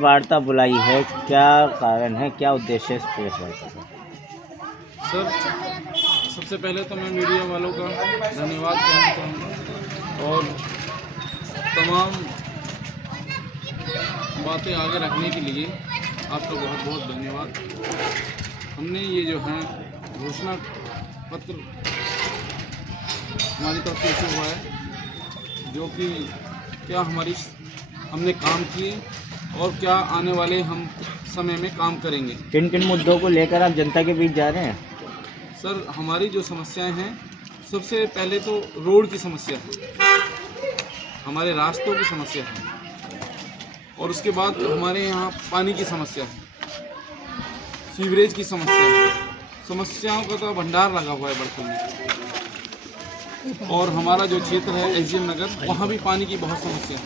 वार्ता बुलाई है, क्या कारण है, क्या उद्देश्य है इस प्रेस वार्ता का? सर, सबसे पहले तो मैं मीडिया वालों का धन्यवाद कहना चाहूँगा और तमाम बातें आगे रखने के लिए आपका बहुत बहुत धन्यवाद। हमने ये जो है घोषणा पत्र हमारी तरफ से इशू हुआ है, जो कि क्या हमने काम किए और क्या आने वाले हम समय में काम करेंगे। किन किन मुद्दों को लेकर आप जनता के बीच जा रहे हैं? सर, हमारी जो समस्याएं हैं, सबसे पहले तो रोड की समस्या है, हमारे रास्तों की समस्या है और उसके बाद हमारे यहाँ पानी की समस्या है, सीवरेज की समस्या है। समस्याओं का तो भंडार लगा हुआ है बड़कल में। और हमारा जो क्षेत्र है एसडीएम नगर, वहाँ भी पानी की बहुत समस्या है,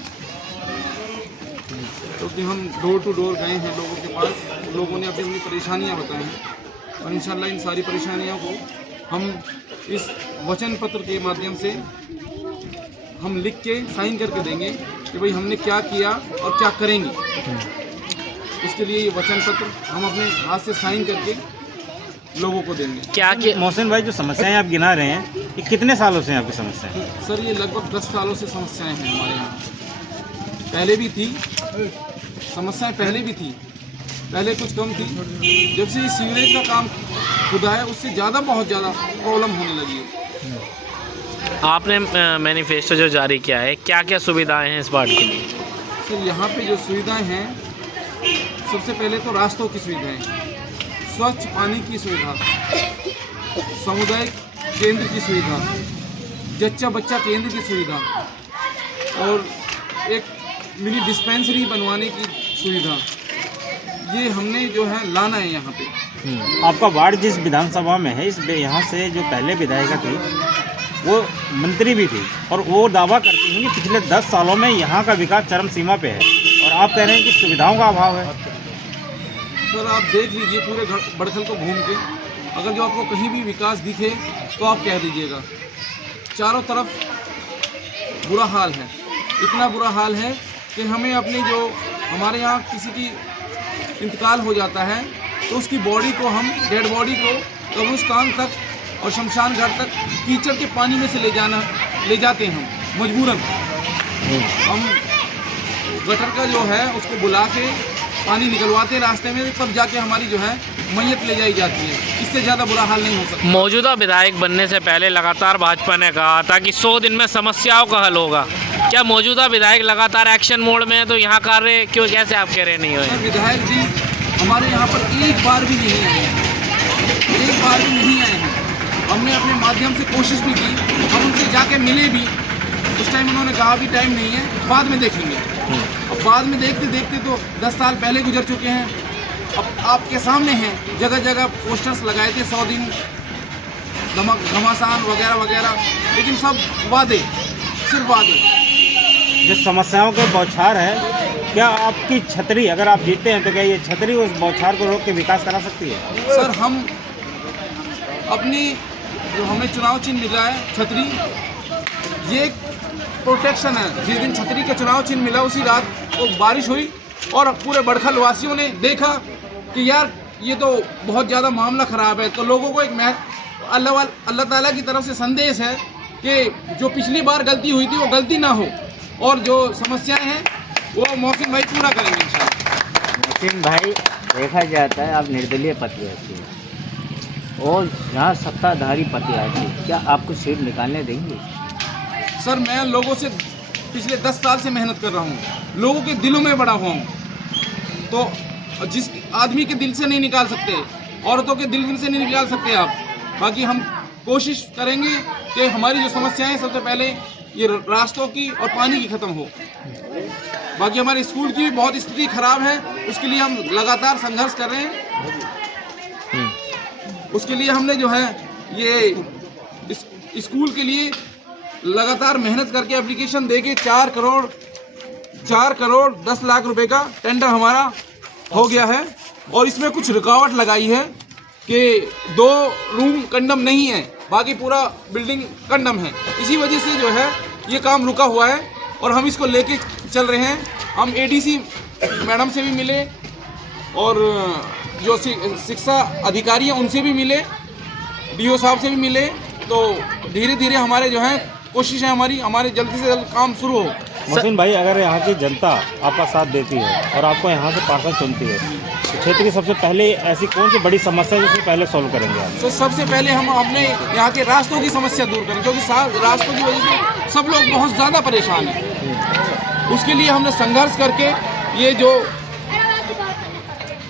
क्योंकि हम डोर टू डोर गए हैं लोगों के पास, लोगों ने अपनी अपनी परेशानियाँ बताई हैं और इंशाल्लाह इन सारी परेशानियों को हम इस वचन पत्र के माध्यम से हम लिख के साइन करके देंगे कि भाई हमने क्या किया और क्या करेंगे। इसके लिए ये वचन पत्र हम अपने हाथ से साइन करके लोगों को देंगे। क्या मोहसिन भाई, जो समस्याएं आप गिना रहे हैं, ये कितने सालों से हैं आपकी समस्याएं? सर, ये लगभग 10 सालों से समस्याएं हैं हमारे यहाँ। पहले भी थी समस्याएं, पहले कुछ कम थी। जब से सीवरेज का काम खुदा है, उससे बहुत ज़्यादा प्रॉब्लम होने लगी है। आपने मैनिफेस्टो जो जारी किया है, क्या क्या सुविधाएं हैं इस वार्ड के लिए? सर, यहाँ पे जो सुविधाएं हैं, सबसे पहले तो रास्तों की सुविधाएं, स्वच्छ पानी की सुविधा, सामुदायिक केंद्र की सुविधा, जच्चा बच्चा केंद्र की सुविधा और एक मिनी डिस्पेंसरी बनवाने की सुविधा, ये हमने जो है लाना है यहाँ पे। आपका वार्ड जिस विधानसभा में है, इस यहाँ से जो पहले विधायिका थी वो मंत्री भी थी और वो दावा करती हैं कि पिछले 10 सालों में यहाँ का विकास चरम सीमा पे है, और आप कह रहे हैं कि सुविधाओं का अभाव है। सर, आप देख लीजिए पूरे बड़खल को घूम के, अगर जो आपको कहीं भी विकास दिखे तो आप कह दीजिएगा। चारों तरफ बुरा हाल है, इतना बुरा हाल है कि हमें अपनी जो हमारे यहाँ किसी की इंतकाल हो जाता है तो उसकी बॉडी को हम डेड बॉडी को कब्रिस्तान तक और शमशान घाट तक कीचड़ के पानी में से ले जाते हैं हम मजबूरन। हम गटर का जो है उसको बुला के पानी निकलवाते हैं रास्ते में, तब जाके हमारी जो है मैयत ले जाई जाती है। इससे ज़्यादा बुरा हाल नहीं हो सकता। मौजूदा विधायक बनने से पहले लगातार भाजपा ने कहा था कि 100 दिन में समस्याओं का हल होगा। क्या मौजूदा विधायक लगातार एक्शन मोड में है, तो यहाँ कार्य क्यों, कैसे आप कह रहे नहीं हुए? विधायक जी हमारे यहाँ पर एक बार भी नहीं आए हैं, एक बार भी नहीं आए हैं। हमने अपने माध्यम से कोशिश भी की, हम उनसे जाके मिले भी, उस टाइम उन्होंने कहा भी टाइम नहीं है, बाद में देखेंगे। अब बाद में देखते देखते तो 10 साल पहले गुजर चुके हैं। अब आपके सामने हैं, जगह जगह पोस्टर्स लगाए थे 100 दिन घमासान वगैरह वगैरह, लेकिन सब वादे, सिर्फ वादे। जो समस्याओं के बौछार है, क्या आपकी छतरी, अगर आप जीतते हैं तो क्या ये छतरी उस बौछार को रोक के विकास करा सकती है? सर, हम अपनी जो हमें चुनाव चिन्ह मिला है छतरी, ये एक प्रोटेक्शन है। जिस दिन छतरी का चुनाव चिन्ह मिला उसी रात वो बारिश हुई और पूरे बड़खल वासियों ने देखा कि यार ये तो बहुत ज़्यादा मामला ख़राब है। तो लोगों को एक अल्लाह ताला की तरफ से संदेश है कि जो पिछली बार गलती हुई थी वो गलती ना हो और जो समस्याएं हैं वो मोहसिन भाई पूरा करेंगे इंशाल्लाह। मोहसिन भाई, देखा जाता है आप निर्दलीय प्रत्याशी हैं और यहाँ सत्ताधारी प्रत्याशी, क्या आपको सीट निकालने देंगे? सर, मैं लोगों से पिछले 10 साल से मेहनत कर रहा हूँ, लोगों के दिलों में बड़ा हुआ हूँ। तो जिस आदमी के दिल से नहीं निकाल सकते, औरतों के दिल से नहीं निकाल सकते आप। बाकी हम कोशिश करेंगे कि हमारी जो समस्याएं, सबसे पहले ये रास्तों की और पानी की ख़त्म हो। बाकी हमारे स्कूल की भी बहुत स्थिति ख़राब है, उसके लिए हम लगातार संघर्ष कर रहे हैं। उसके लिए हमने जो है ये स्कूल के लिए लगातार मेहनत करके एप्लीकेशन देके 4 करोड़ 10 लाख रुपए का टेंडर हमारा हो गया है। और इसमें कुछ रुकावट लगाई है कि 2 रूम कंडम नहीं है, बाकी पूरा बिल्डिंग कंडम है। इसी वजह से जो है ये काम रुका हुआ है और हम इसको लेके चल रहे हैं। हम एडीसी मैडम से भी मिले और जो शिक्षा अधिकारी हैं उनसे भी मिले, डीओ साहब से भी मिले। तो धीरे धीरे हमारे जो है कोशिश है हमारे जल्दी से जल्द काम शुरू हो। मोहसिन भाई, अगर यहाँ की जनता आपका साथ देती है और आपको यहाँ से पार्षद चुनती है तो क्षेत्र की सबसे पहले ऐसी कौन सी बड़ी समस्या है जिसे पहले सॉल्व करेंगे आप? तो सबसे पहले हम अपने यहाँ के रास्तों की समस्या दूर करें, क्योंकि रास्तों की वजह से सब लोग बहुत ज़्यादा परेशान हैं। उसके लिए हमने संघर्ष करके ये जो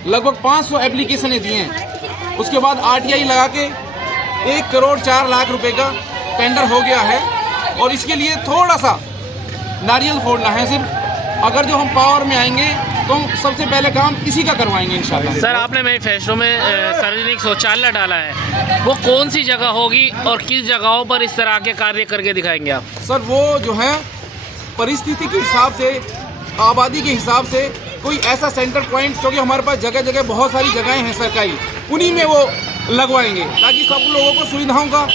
लगभग 500 एप्लीकेशनें दी हैं, उसके बाद RTI लगा के 1 करोड़ 4 लाख रुपए का टेंडर हो गया है। और इसके लिए थोड़ा सा नारियल फोड़ना है सिर्फ। अगर जो हम पावर में आएंगे तो हम सबसे पहले काम इसी का करवाएंगे इंशाल्लाह। सर, आपने मैनिफेस्टो में सार्वजनिक शौचालय डाला है, वो कौन सी जगह होगी और किस जगहों पर इस तरह के कार्य करके दिखाएंगे आप? सर, वो जो है परिस्थिति के हिसाब से, आबादी के हिसाब से कोई ऐसा सेंटर पॉइंट, क्योंकि हमारे पास जगह जगह बहुत सारी जगहें हैं सरकारी, उन्हीं में वो लगवाएंगे ताकि सब लोगों को सुविधाओं का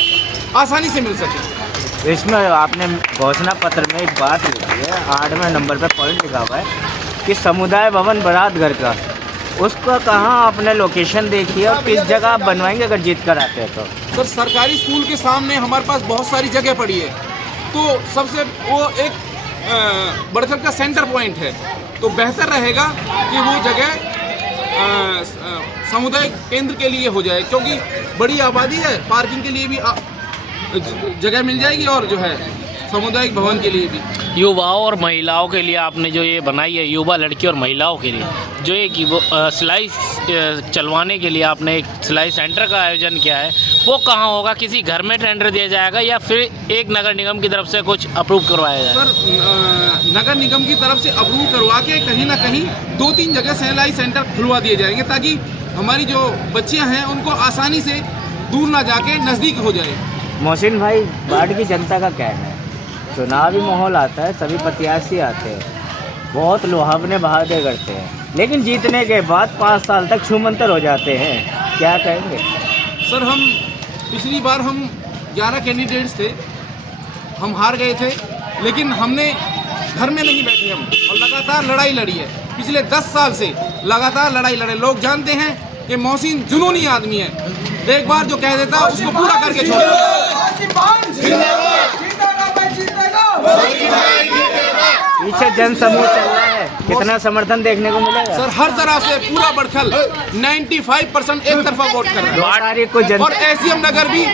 आसानी से मिल सके। इसमें आपने घोषणा पत्र में एक बात लिखी है, 8वें नंबर पे पॉइंट लिखा हुआ है कि समुदाय भवन बारात घर का, उसका कहाँ आपने लोकेशन देखी है और किस जगह आप बनवाएंगे अगर जीत कर आते हैं तो? सर, सरकारी स्कूल के सामने हमारे पास बहुत सारी जगह पड़ी है, तो सबसे वो एक बड़खल का सेंटर पॉइंट है, तो बेहतर रहेगा कि वो जगह समुदाय केंद्र के लिए हो जाए, क्योंकि बड़ी आबादी है, पार्किंग के लिए भी जगह मिल जाएगी और जो है सामुदायिक भवन के लिए भी। युवाओं और महिलाओं के लिए आपने जो ये बनाई है, युवा लड़की और महिलाओं के लिए जो एक वो सिलाई चलवाने के लिए आपने एक सिलाई सेंटर का आयोजन किया है, वो कहाँ होगा? किसी घर में टेंडर दिया जाएगा या फिर एक नगर निगम की तरफ से कुछ अप्रूव करवाया जाएगा? सर, नगर निगम की तरफ से अप्रूव करवा के कहीं ना कहीं 2-3 जगह सिलाई सेंटर खुलवा दिए जाएंगे, ताकि हमारी जो बच्चियाँ हैं उनको आसानी से दूर ना जाके नज़दीक हो जाए। मोहसिन भाई, बाढ़ की जनता का कहना है चुनावी माहौल आता है, सभी प्रत्याशी आते हैं, बहुत लुभावने बहादे करते हैं, लेकिन जीतने के बाद 5 साल तक छूमंतर हो जाते हैं, क्या कहेंगे? सर, हम पिछली बार हम 11 कैंडिडेट्स थे, हम हार गए थे, लेकिन हमने घर में नहीं बैठे हम और लगातार लड़ाई लड़ी है। पिछले 10 साल से लगातार लड़ाई लड़े। लोग जानते हैं कि मोहसिन जुनूनी आदमी है, एक बार जो कह देता उसको पूरा करके छोड़ता। पीछे जन समूह चल रहा है, कितना समर्थन देखने को मिलेगा? सर, हर तरह से पूरा बड़खल 95% एक तरफा वोट कर रहा है। 2 तारीख को और SCM नगर भी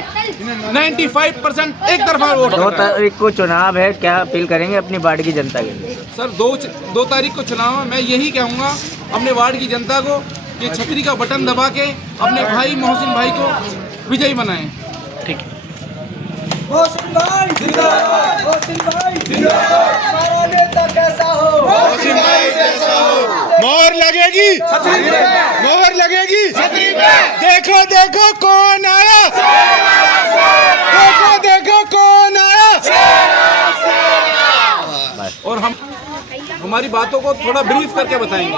95% एक तरफा वोट कर 2 रहा है। तारीख को चुनाव है, क्या अपील करेंगे अपनी वार्ड की जनता के लिए? सर, 2 तारीख को चुनाव है, मैं यही कहूँगा अपने वार्ड की जनता को कि छतरी का बटन दबा के अपने भाई मोहसिन भाई को विजयी बनाएं। ठीक है। मोहसिन भाई जिंदाबाद, मोहसिन भाई जिंदाबाद, हमारा नेता कैसा हो, मोहसिन भाई जैसा हो। मोहर लगेगी, मोहर लगेगी, देखो देखो कौन आया, देखो देखो कौन आया। और हम हमारी बातों को थोड़ा ब्रीफ करके बताएंगे।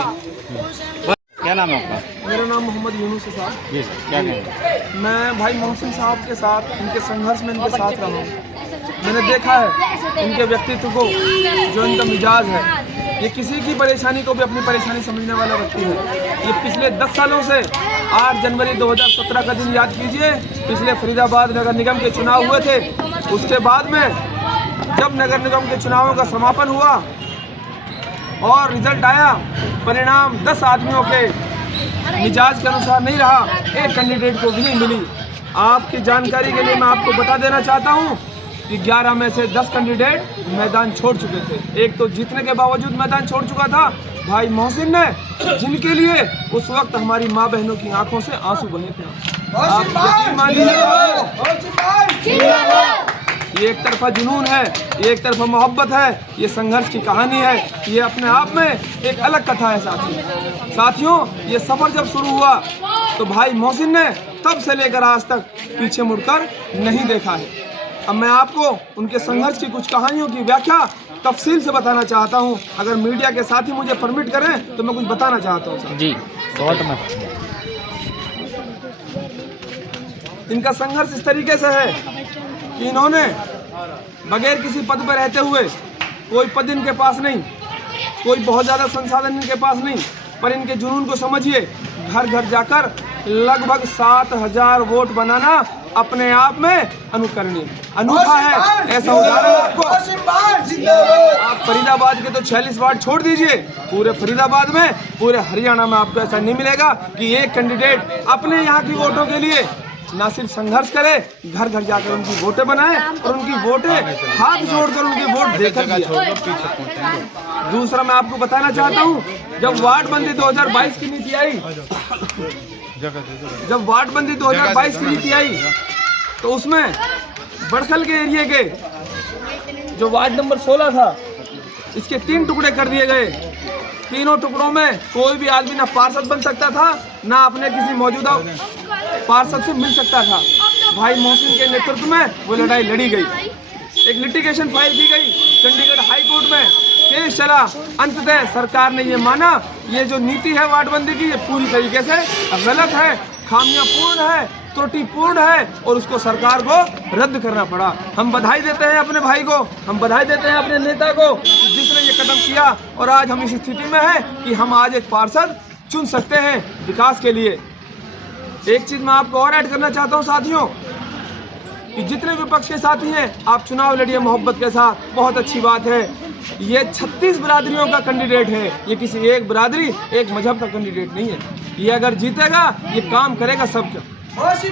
क्या नाम है आपका? मेरा नाम मोहम्मद यूनुस है साहब। जी सर, क्या कहेंगे? मैं भाई मोहसिन साहब के साथ, इनके संघर्ष में इनके साथ रहा हूँ। मैंने देखा है इनके व्यक्तित्व को, जो इनका मिजाज है, ये किसी की परेशानी को भी अपनी परेशानी समझने वाला व्यक्ति है। ये पिछले 10 सालों से 8 जनवरी 2017 का दिन याद कीजिए, पिछले फरीदाबाद नगर निगम के चुनाव हुए थे। उसके बाद में जब नगर निगम के चुनावों का समापन हुआ और रिजल्ट आया, परिणाम 10 आदमियों के मिजाज के अनुसार नहीं रहा, एक कैंडिडेट को भी मिली। आपकी जानकारी के लिए मैं आपको बता देना चाहता हूं कि 11 में से 10 कैंडिडेट मैदान छोड़ चुके थे। एक तो जीतने के बावजूद मैदान छोड़ चुका था भाई मोहसिन ने, जिनके लिए उस वक्त हमारी माँ बहनों की आंखों से आंसू बहे थे। आप यकीन मानिए, ये एक तरफा जुनून है, ये एक तरफा मोहब्बत है, ये संघर्ष की कहानी है, ये अपने आप में एक अलग कथा है। साथियों, ये सफ़र जब शुरू हुआ तो भाई मोहसिन ने तब से लेकर आज तक पीछे मुड़कर नहीं देखा है। अब मैं आपको उनके संघर्ष की कुछ कहानियों की व्याख्या तफसील से बताना चाहता हूँ। अगर मीडिया के साथी मुझे परमिट करें तो मैं कुछ बताना चाहता हूँ सर। जी, शॉर्ट में। इनका संघर्ष इस तरीके से है कि इन्होंने बगैर किसी पद पर रहते हुए, कोई पद इनके पास नहीं, कोई बहुत ज़्यादा संसाधन इनके पास नहीं, पर इनके जुनून को समझिए। घर घर जाकर लगभग 7000 वोट बनाना अपने आप में अनुकरणीय, अनूठा है। ऐसा उदाहरण आपको, आप फरीदाबाद के तो 46 वार्ड छोड़ दीजिए, पूरे फरीदाबाद में, पूरे हरियाणा में आपको ऐसा नहीं मिलेगा कि एक कैंडिडेट अपने यहाँ की वोटों के लिए ना सिर्फ संघर्ष करे, घर घर जाकर उनकी वोटें बनाए और उनकी वोटें हाथ जोड़कर उनकी वोट देकर दिया। दूसरा मैं आपको बताना चाहता हूँ, जब वार्डबंदी 2022 की नीति आई, जब वार्डबंदी 2022 की नीति आई तो उसमें बड़खल के एरिया के जो वार्ड नंबर 16 था, इसके 3 टुकड़े कर दिए गए। तीनों टुकड़ों में कोई भी आदमी ना पार्षद बन सकता था, ना अपने किसी मौजूदा पार्षद से मिल सकता था। भाई मोहसिन के नेतृत्व में वो लड़ाई लड़ी गई, एक लिटिगेशन फाइल की गई चंडीगढ़ हाई कोर्ट में, केस चला। अंततः सरकार ने ये माना ये जो नीति है वार्डबंदी की, ये पूरी तरीके से गलत है, खामियापूर्ण है, त्रुटिपूर्ण है और उसको सरकार को रद्द करना पड़ा। हम बधाई देते हैं अपने भाई को, हम बधाई देते हैं अपने नेता को जिसने ये कदम किया और आज हम इस स्थिति में हैं कि हम आज एक पार्षद चुन सकते हैं विकास के लिए। एक चीज़ मैं आपको और ऐड करना चाहता हूँ साथियों, कि जितने विपक्ष के साथी हैं आप चुनाव लड़िए मोहब्बत के साथ, बहुत अच्छी बात है। ये 36 बिरादरियों का कैंडिडेट है, ये किसी एक बिरादरी एक मजहब का कैंडिडेट नहीं है। ये अगर जीतेगा ये काम करेगा सबका। इस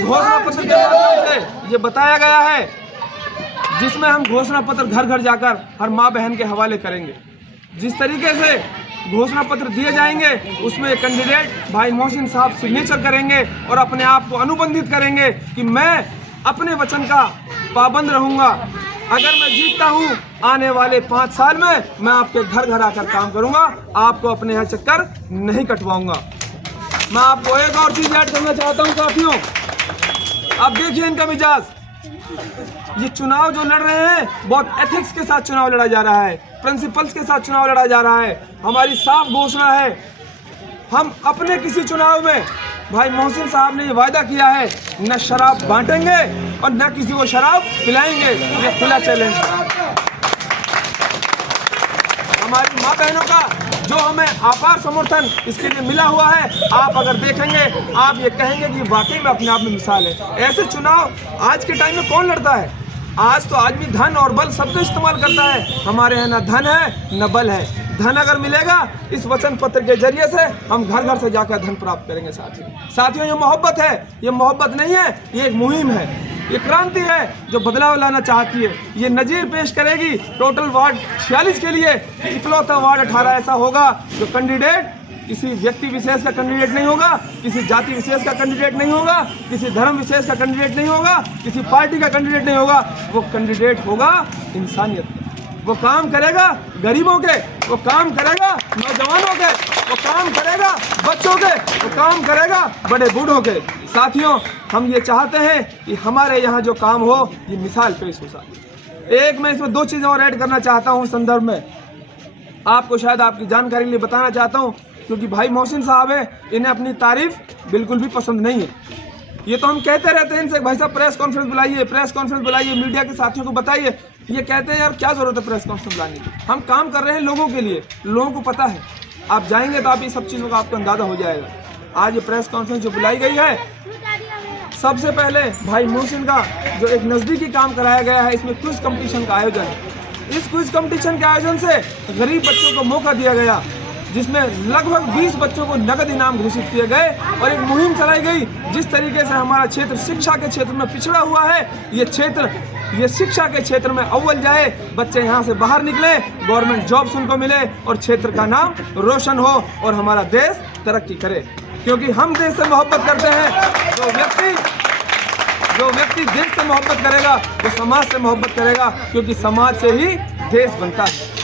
घोषणा पत्र के माध्यम से ये बताया गया है, जिसमें हम घोषणा पत्र घर घर जाकर हर माँ बहन के हवाले करेंगे। जिस तरीके से घोषणा पत्र दिए जाएंगे उसमें कैंडिडेट भाई मोहसिन साहब सिग्नेचर करेंगे और अपने आप को अनुबंधित करेंगे कि मैं अपने वचन का पाबंद रहूंगा। अगर मैं जीतता हूं आने वाले 5 साल में मैं आपके घर घर आकर काम करूंगा, आपको अपने यहाँ चक्कर नहीं कटवाऊंगा। मैं आपको एक और चीज ऐड करना चाहता हूं साथियों, आप देखिए इनका मिजाज। ये चुनाव जो लड़ रहे हैं बहुत एथिक्स के साथ चुनाव लड़ा जा रहा है, प्रिंसिपल्स के साथ चुनाव लड़ा जा रहा है। हमारी साफ घोषणा है, हम अपने किसी चुनाव में भाई मोहसिन साहब ने ये वायदा किया है न शराब बांटेंगे और न किसी को शराब पिलाएंगे। ये खुला चैलेंज हमारी माँ बहनों का जो हमें अपार समर्थन इसके लिए मिला हुआ है। आप अगर देखेंगे आप ये कहेंगे कि वाकई में अपने आप में मिसाल है। ऐसे चुनाव आज के टाइम में कौन लड़ता है? आज तो आदमी धन और बल सबको इस्तेमाल करता है। हमारे यहाँ न धन है न बल है। धन अगर मिलेगा इस वचन पत्र के जरिए से हम घर घर से जाकर धन प्राप्त करेंगे। साथियों ये मोहब्बत है, ये मोहब्बत नहीं है, ये एक मुहिम है, ये क्रांति है जो बदलाव लाना चाहती है। ये नजीर पेश करेगी टोटल वार्ड 46 के लिए कि इकलौता वार्ड 18 ऐसा होगा जो कैंडिडेट किसी व्यक्ति विशेष का कैंडिडेट नहीं होगा, किसी जाति विशेष का कैंडिडेट नहीं होगा, किसी धर्म विशेष का कैंडिडेट नहीं होगा, किसी पार्टी का कैंडिडेट नहीं होगा। वो कैंडिडेट होगा इंसानियत का। वो काम करेगा गरीबों के, वो काम करेगा नौजवानों के, वो काम करेगा बच्चों के, वो काम करेगा बड़े बूढ़ों के। साथियों हम ये चाहते हैं कि हमारे यहाँ जो काम हो ये मिसाल पेश हो सके। एक मैं इसमें 2 चीज़ें और ऐड करना चाहता हूँ संदर्भ में, आपको शायद आपकी जानकारी के लिए बताना चाहता हूँ, क्योंकि भाई मोहसिन साहब है, इन्हें अपनी तारीफ बिल्कुल भी पसंद नहीं है। ये तो हम कहते रहते हैं इनसे भाई साहब प्रेस कॉन्फ्रेंस बुलाइए, प्रेस कॉन्फ्रेंस बुलाइए, मीडिया के साथियों को बताइए। ये कहते हैं यार क्या ज़रूरत है प्रेस कॉन्फ्रेंस बुलाने की, हम काम कर रहे हैं लोगों के लिए, लोगों को पता है। आप जाएंगे तो आप ये सब चीज़ों का आपको अंदाज़ा हो जाएगा। आज ये प्रेस कॉन्फ्रेंस जो बुलाई गई है, सबसे पहले भाई मोहसिन का जो एक नज़दीकी काम कराया गया है, इसमें क्विज कंपटीशन का आयोजन है। इस क्विज कंपटीशन के आयोजन से गरीब बच्चों को मौका दिया गया, जिसमें लगभग 20 बच्चों को नगद इनाम घोषित किए गए और एक मुहिम चलाई गई। जिस तरीके से हमारा क्षेत्र शिक्षा के क्षेत्र में पिछड़ा हुआ है, ये शिक्षा के क्षेत्र में अव्वल जाए, बच्चे यहाँ से बाहर निकले, गवर्नमेंट जॉब्स उनको मिले और क्षेत्र का नाम रोशन हो और हमारा देश तरक्की करे। क्योंकि हम देश से मोहब्बत करते हैं। जो व्यक्ति देश से मोहब्बत करेगा वो समाज से मोहब्बत करेगा, क्योंकि समाज से ही देश बनता है।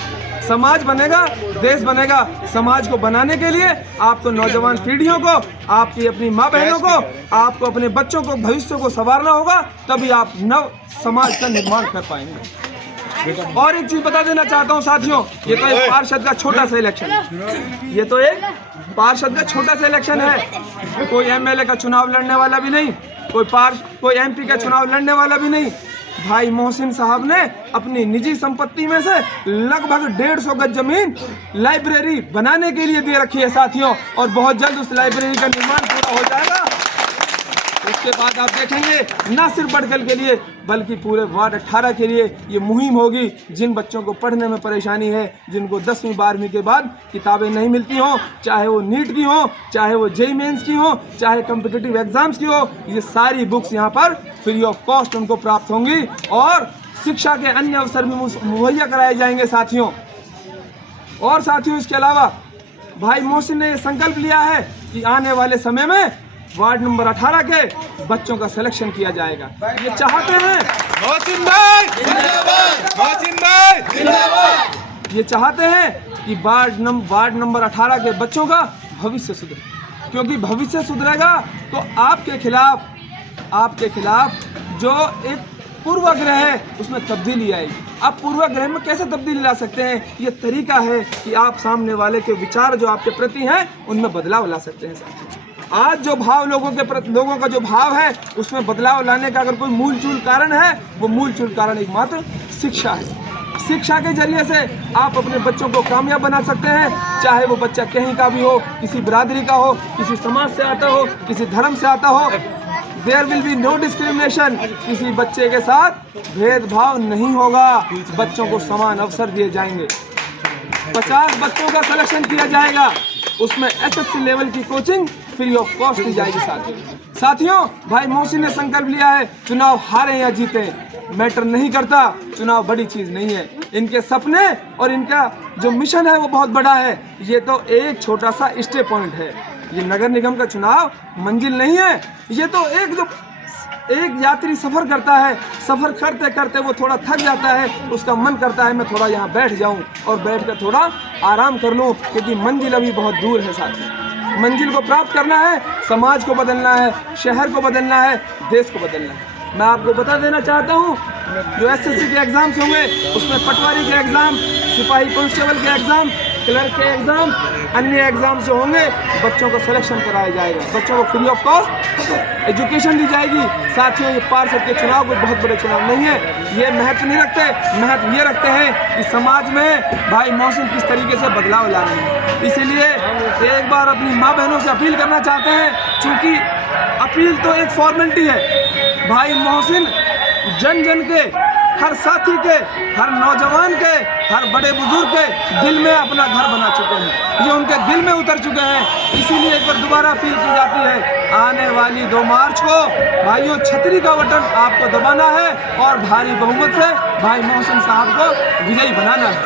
समाज बनेगा देश बनेगा। समाज को बनाने के लिए आपको नौजवान पीढ़ियों को, आपकी अपनी माँ बहनों को, आपको अपने बच्चों को, भविष्य को संवारना होगा, तभी आप नव समाज का निर्माण कर पाएंगे। और एक चीज बता देना चाहता हूँ साथियों, ये तो एक पार्षद का छोटा सा इलेक्शन है। ये तो एक पार्षद का छोटा सा इलेक्शन है। कोई एमएलए का चुनाव लड़ने वाला भी नहीं, कोई एमपी का चुनाव लड़ने वाला भी नहीं। भाई मोहसिन साहब ने अपनी निजी संपत्ति में से लगभग 150 गज जमीन लाइब्रेरी बनाने के लिए दे रखी है साथियों, और बहुत जल्द उस लाइब्रेरी का निर्माण पूरा हो जाएगा। उसके बाद आप देखेंगे ना सिर्फ बड़खल के लिए बल्कि पूरे वार्ड 18 के लिए ये मुहिम होगी। जिन बच्चों को पढ़ने में परेशानी है, जिनको 10वीं 12वीं के बाद किताबें नहीं मिलती हों, चाहे वो नीट की हो, चाहे वो जेईई मेंस की हो, चाहे कॉम्पिटिटिव एग्जाम्स की हो, ये सारी बुक्स यहाँ पर फ्री ऑफ कॉस्ट उनको प्राप्त होंगी और शिक्षा के अन्य अवसर भी मुहैया कराए जाएंगे साथियों। और साथियों इसके अलावा भाई मोहसिन ने ये संकल्प लिया है कि आने वाले समय में वार्ड नंबर 18 के बच्चों का सिलेक्शन किया जाएगा। ये चाहते हैं मोहसिन भाई जिंदाबाद, मोहसिन भाई जिंदाबाद। ये चाहते हैं कि वार्ड नंबर 18 के बच्चों का भविष्य सुधरे, क्योंकि भविष्य सुधरेगा तो आपके खिलाफ जो एक पूर्वाग्रह है उसमें तब्दीली आएगी। आप पूर्वाग्रह में कैसे तब्दीली ला सकते हैं? ये तरीका है कि आप सामने वाले के विचार जो आपके प्रति हैं उनमें बदलाव ला सकते हैं साथियों। आज जो भाव लोगों का जो भाव है उसमें बदलाव लाने का अगर कोई मूलचूल कारण है, वो मूलचूल कारण एकमात्र शिक्षा है। शिक्षा के जरिए से आप अपने बच्चों को कामयाब बना सकते हैं, चाहे वो बच्चा कहीं का भी हो, किसी बिरादरी का हो, किसी समाज से आता हो, किसी धर्म से आता हो। There will be no discrimination. किसी बच्चे के साथ भेदभाव नहीं होगा, बच्चों को समान अवसर दिए जाएंगे। 50 बच्चों का सिलेक्शन किया जाएगा, उसमें एसएससी लेवल की कोचिंग फ्री ऑफ कॉस्ट दी जाएगी साथियों। भाई मोहसिन ने संकल्प लिया है, चुनाव हारे या जीते मैटर नहीं करता, चुनाव बड़ी चीज नहीं है। इनके सपने और इनका जो मिशन है वो बहुत बड़ा है। ये तो एक छोटा सा स्टे पॉइंट है। ये नगर निगम का चुनाव मंजिल नहीं है। ये तो एक यात्री सफ़र करता है, सफ़र करते करते वो थोड़ा थक जाता है, उसका मन करता है मैं थोड़ा यहाँ बैठ जाऊँ और बैठ कर थोड़ा आराम कर लूँ, क्योंकि मंजिल अभी बहुत दूर है साथियों। मंजिल को प्राप्त करना है, समाज को बदलना है, शहर को बदलना है, देश को बदलना है। मैं आपको बता देना चाहता हूँ, जो एसएससी के एग्ज़ाम्स होंगे उसमें पटवारी के एग्ज़ाम, सिपाही कांस्टेबल के एग्ज़ाम, क्लर्क के एग्ज़ाम, अन्य एग्ज़ाम्स जो होंगे बच्चों को सिलेक्शन कराया जाएगा, बच्चों को फ्री ऑफ कॉस्ट एजुकेशन दी जाएगी। साथियों ये पार्षद के चुनाव कोई बहुत बड़े चुनाव नहीं है, ये महत्व नहीं रखते। महत्व ये रखते हैं कि समाज में भाई मोहसिन किस तरीके से बदलाव ला रहे हैं। इसीलिए एक बार अपनी माँ बहनों से अपील करना चाहते हैं, चूँकि अपील तो एक फॉर्मेलिटी है। भाई मोहसिन जन जन के, हर साथी के, हर नौजवान के, हर बड़े बुजुर्ग के दिल में अपना घर बना चुके हैं, ये उनके दिल में उतर चुके हैं। इसीलिए एक बार दोबारा अपील की जाती है, आने वाली 2 मार्च को भाइयों छतरी का बटन आपको दबाना है और भारी बहुमत से भाई मोहसिन साहब को विजयी बनाना है।